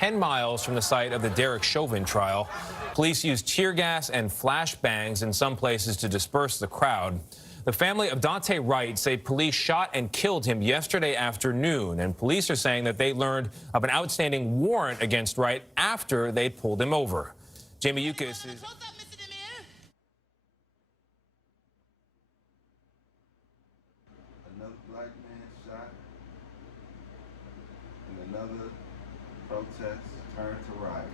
10 miles from the site of the Derek Chauvin trial. Police used tear gas and flashbangs in some places to disperse the crowd. The family of Daunte Wright say police shot and killed him yesterday afternoon, and police are saying that they learned of an outstanding warrant against Wright after they pulled him over. Jamie Yukis is... Another black man shot, and another protest turned to riot.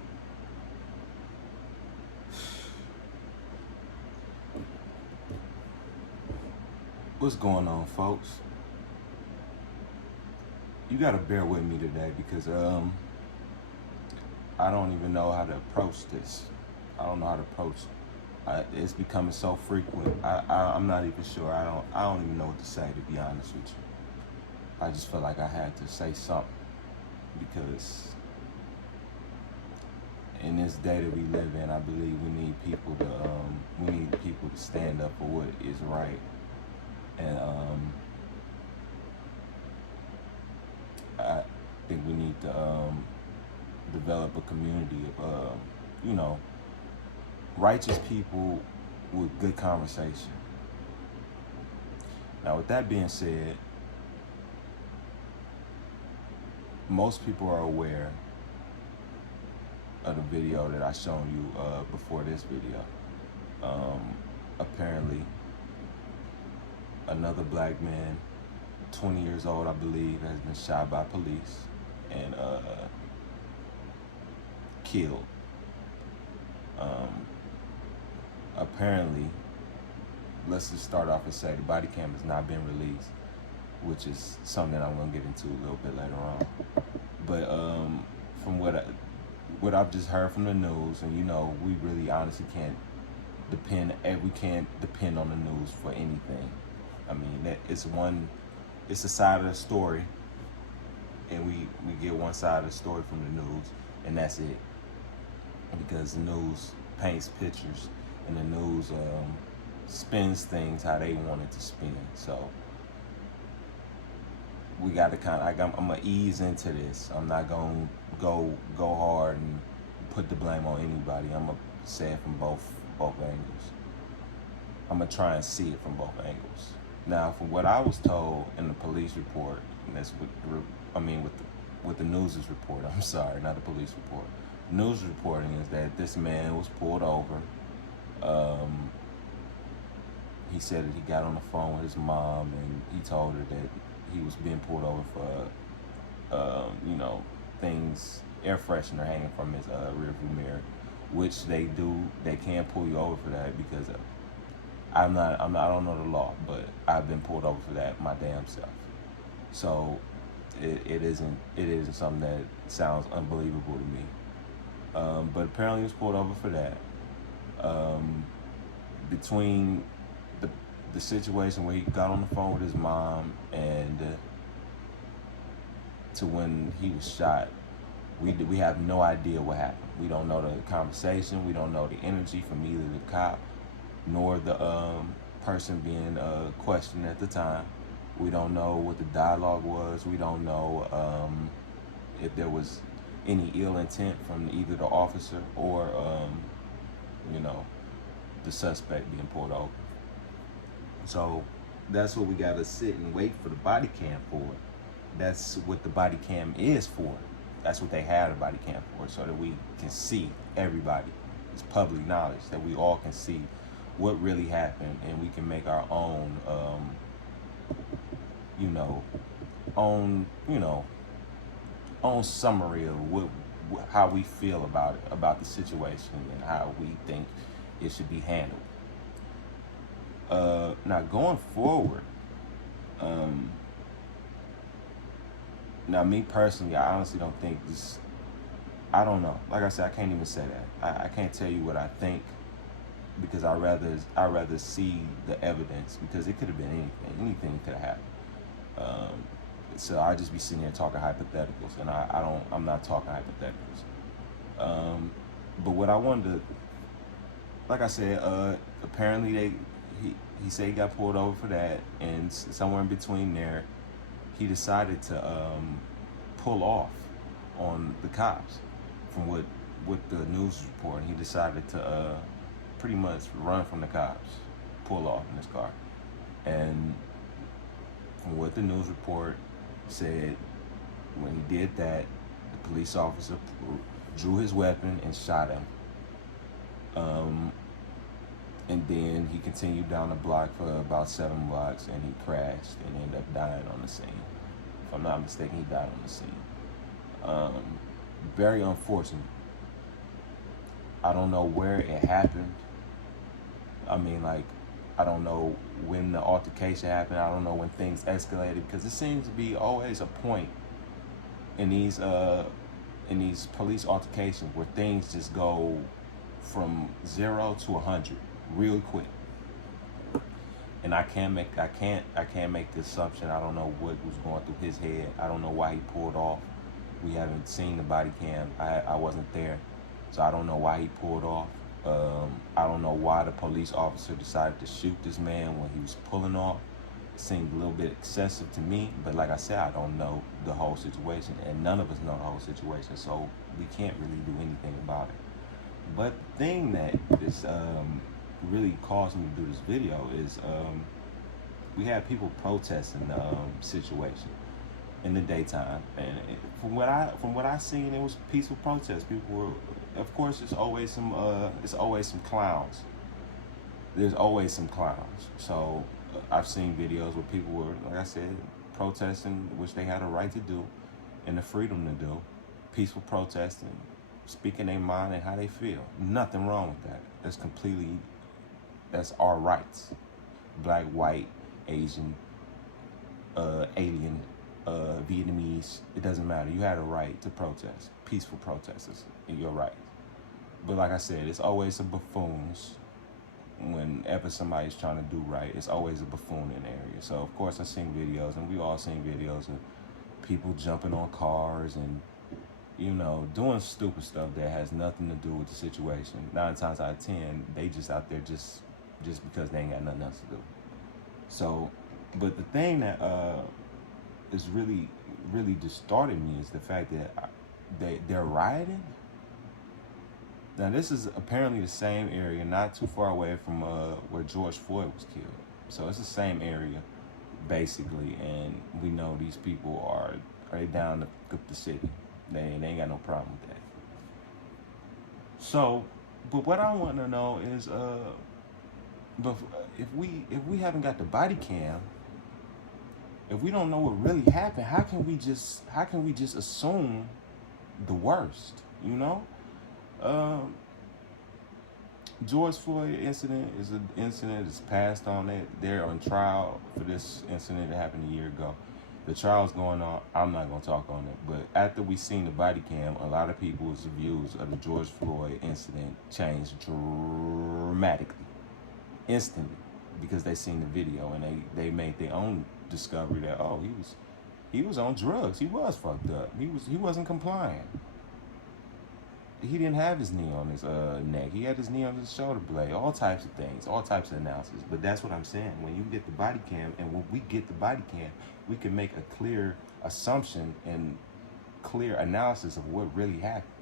What's going on, folks? You gotta bear with me today because I don't even know how to approach this. I don't know how to approach it. It's becoming so frequent. I'm not even sure. I don't even know what to say, to be honest with you. I just felt like I had to say something because in this day that we live in, I believe we need people to stand up for what is right. And I think we need to develop a community of righteous people with good conversation. Now, with that being said, most people are aware of the video that I shown you before this video. Apparently, another black man, 20 years old, I believe, has been shot by police and killed. Apparently, let's just start off and say the body cam has not been released, which is something I'm going to get into a little bit later on. But from what I've just heard from the news, and we really honestly can't depend on the news for anything. I mean, it's a side of the story, and we get one side of the story from the news, and that's it. Because the news paints pictures, and the news spins things how they want it to spin. So we got to I'm gonna ease into this. I'm not gonna go hard and put the blame on anybody. I'm gonna say it from both angles. I'm gonna try and see it from both angles. Now, from what I was told in the police report, and that's with the news' report. I'm sorry, not the police report. News reporting is that this man was pulled over. He said that he got on the phone with his mom and he told her that he was being pulled over for, things, air freshener hanging from his rearview mirror, which they can pull you over for that because I don't know the law, but I've been pulled over for that my damn self. So it isn't something that sounds unbelievable to me. But apparently he was pulled over for that. Between the situation where he got on the phone with his mom and to when he was shot, we have no idea what happened. We don't know the conversation. We don't know the energy from either the cop nor the person being questioned at the time. We don't know what the dialogue was. We don't know if there was any ill intent from either the officer or the suspect being pulled over. So that's what we gotta sit and wait for the body cam for. That's what the body cam is for. That's what they have the body cam for, so that we can see everybody. It's public knowledge that we all can see what really happened, and we can make our own own summary of how we feel about the situation and how we think it should be handled. Now going forward, now me personally, I honestly don't think this. I don't know. Like I said, I can't even say that. I can't tell you what I think because I rather see the evidence because it could have been anything. Anything could have happened. So I just be sitting here talking hypotheticals, and I'm not talking hypotheticals. But what I wanted to, like I said, apparently he said he got pulled over for that, and somewhere in between there, he decided to pull off on the cops. from what the news was reporting, he decided to pretty much run from the cops, pull off in his car. And from what the news report said, when he did that, the police officer drew his weapon and shot him. And then he continued down the block for about 7 blocks, and he crashed and ended up dying on the scene. If I'm not mistaken, he died on the scene. Very unfortunate. I don't know where it happened. I mean, like, I don't know when the altercation happened. I don't know when things escalated, because it seems to be always a point in these police altercations where things just go from 0 to 100 real quick. And I can't make the assumption. I don't know what was going through his head. I don't know why he pulled off. We haven't seen the body cam. I wasn't there, so I don't know why he pulled off. I don't know why the police officer decided to shoot this man when he was pulling off. It seemed a little bit excessive to me, but like I said, I don't know the whole situation, and none of us know the whole situation, so we can't really do anything about it. But the thing that is really caused me to do this video is we had people protesting the situation in the daytime, and from what I seen, it was peaceful protest. People were, of course, there's always some clowns. There's always some clowns. So I've seen videos where people were, like I said, protesting, which they had a right to do and the freedom to do, peaceful protesting, speaking their mind and how they feel. Nothing wrong with that. That's our rights. Black, white, Asian, alien, Vietnamese, it doesn't matter. You had a right to protest. Peaceful protesters, and your right. But like I said, it's always some buffoons. Whenever somebody's trying to do right, it's always a buffoon in the area. So of course I've seen videos, and we all seen videos of people jumping on cars and, you know, doing stupid stuff that has nothing to do with the situation. 9 times out of 10, they just out there just because they ain't got nothing else to do. So, but the thing that is really distorted me is the fact that they're rioting. Now, this is apparently the same area, not too far away from where George Floyd was killed. So it's the same area, basically, and we know these people are they down to cook the city. They ain't got no problem with that. So, but what I want to know is, but if we haven't got the body cam, if we don't know what really happened, how can we just assume the worst? You know. George Floyd incident is an incident that's passed on. They're on trial for this incident that happened a year ago. The trial's going on. I'm not going to talk on it. But after we seen the body cam, a lot of people's views of the George Floyd incident changed dramatically, instantly, because they seen the video and they made their own discovery that, oh, he was on drugs. He was fucked up. He wasn't complying. He didn't have his knee on his neck. He had his knee on his shoulder blade. All types of things, all types of analysis. But that's what I'm saying. When you get the body cam, and when we get the body cam, we can make a clear assumption and clear analysis of what really happened.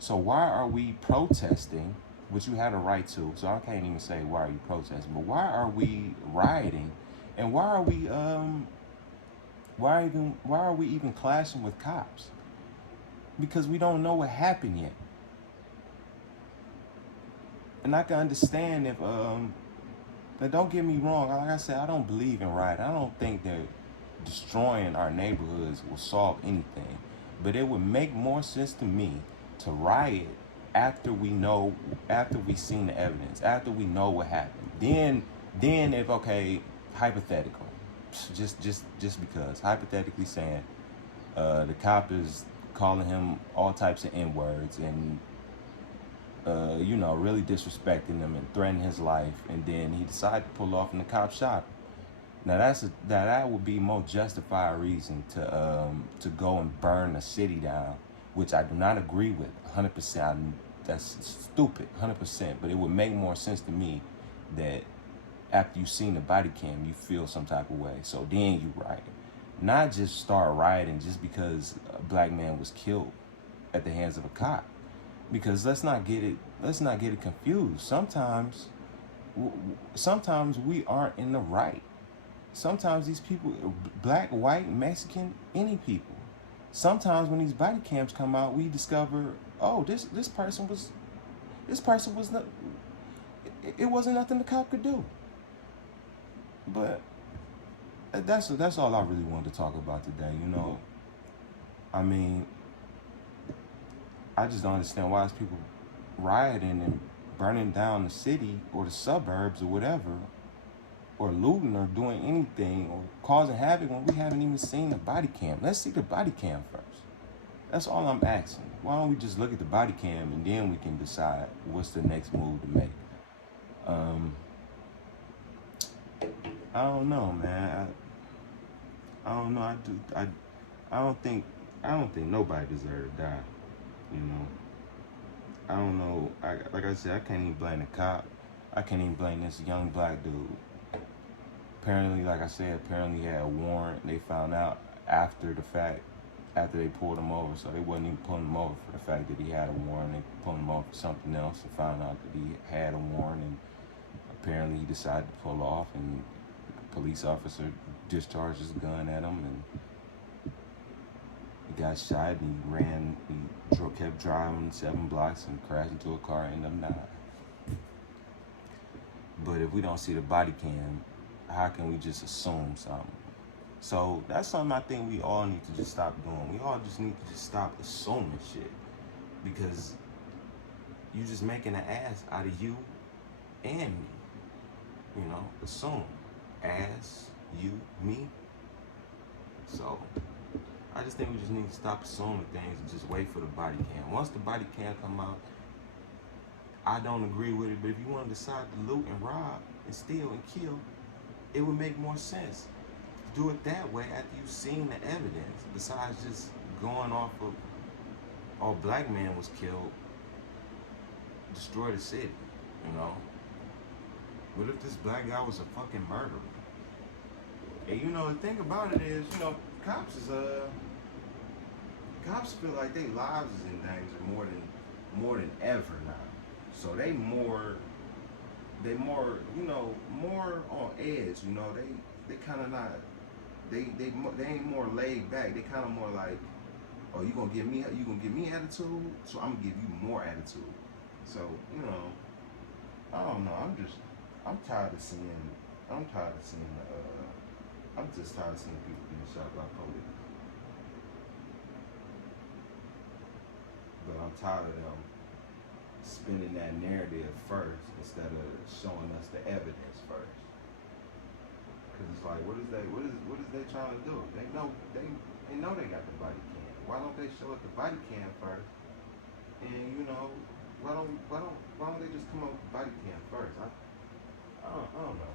So why are we protesting, which you had a right to? So I can't even say why are you protesting, but why are we rioting, and why are we even clashing with cops? Because we don't know what happened yet. And I can understand if, now don't get me wrong, like I said, I don't believe in rioting. I don't think that destroying our neighborhoods will solve anything. But it would make more sense to me to riot after we've seen the evidence, after we know what happened. Then if, okay, hypothetically, just because, hypothetically saying, the cop is calling him all types of N-words and, really disrespecting him and threatening his life, and then he decided to pull off and the cop shot him. Now that would be more justified reason to go and burn a city down, which I do not agree with 100%. That's stupid, 100%. But it would make more sense to me that after you've seen the body cam, you feel some type of way. So then you riot. Not just start rioting just because a black man was killed at the hands of a cop. Because let's not get it confused. Sometimes we aren't in the right. Sometimes these people, black, white, Mexican, any people. Sometimes when these body cams come out, we discover, oh, this person was not. It wasn't nothing the cop could do. But that's all I really wanted to talk about today. You know, I mean, I just don't understand why there's people rioting and burning down the city or the suburbs or whatever, or looting or doing anything or causing havoc when we haven't even seen the body cam. Let's see the body cam first. That's all I'm asking. Why don't we just look at the body cam and then we can decide what's the next move to make? I don't know, man. I don't know. I don't think nobody deserves to die. You know. I don't know. Like I said, I can't even blame the cop. I can't even blame this young black dude. Apparently, like I said, he had a warrant. They found out after the fact, after they pulled him over. So they wasn't even pulling him over for the fact that he had a warrant. They pulled him over for something else and found out that he had a warrant. And apparently he decided to pull off, and the police officer discharged his gun at him, and he got shot, and he kept driving 7 blocks and crashed into a car and ended up dying. But if we don't see the body cam, how can we just assume something? So that's something I think we all need to just stop doing. We all just need to just stop assuming shit, because you just making an ass out of you and me. You know, assume. Ass, you, me. So I just think we just need to stop assuming things and just wait for the body cam. Once the body cam come out, I don't agree with it, but if you want to decide to loot and rob and steal and kill, it would make more sense. Do it that way after you've seen the evidence, besides just going off of, oh, black man was killed, destroy the city, you know? What if this black guy was a fucking murderer? And you know, the thing about it is, you know, cops feel like their lives is in danger more than ever now. So they more, you know, more on edge. You know, they kind of not, they ain't more laid back. They kind of more like, oh, you gonna give me attitude, so I'm gonna give you more attitude. So you know, I don't know. I'm just tired of seeing people getting shot by police. But I'm tired of them spinning that narrative first instead of showing us the evidence first. Cause it's like, what is they trying to do? They know they got the body cam. Why don't they show us the body cam first? And you know, why don't they just come up with the body cam first? I don't know.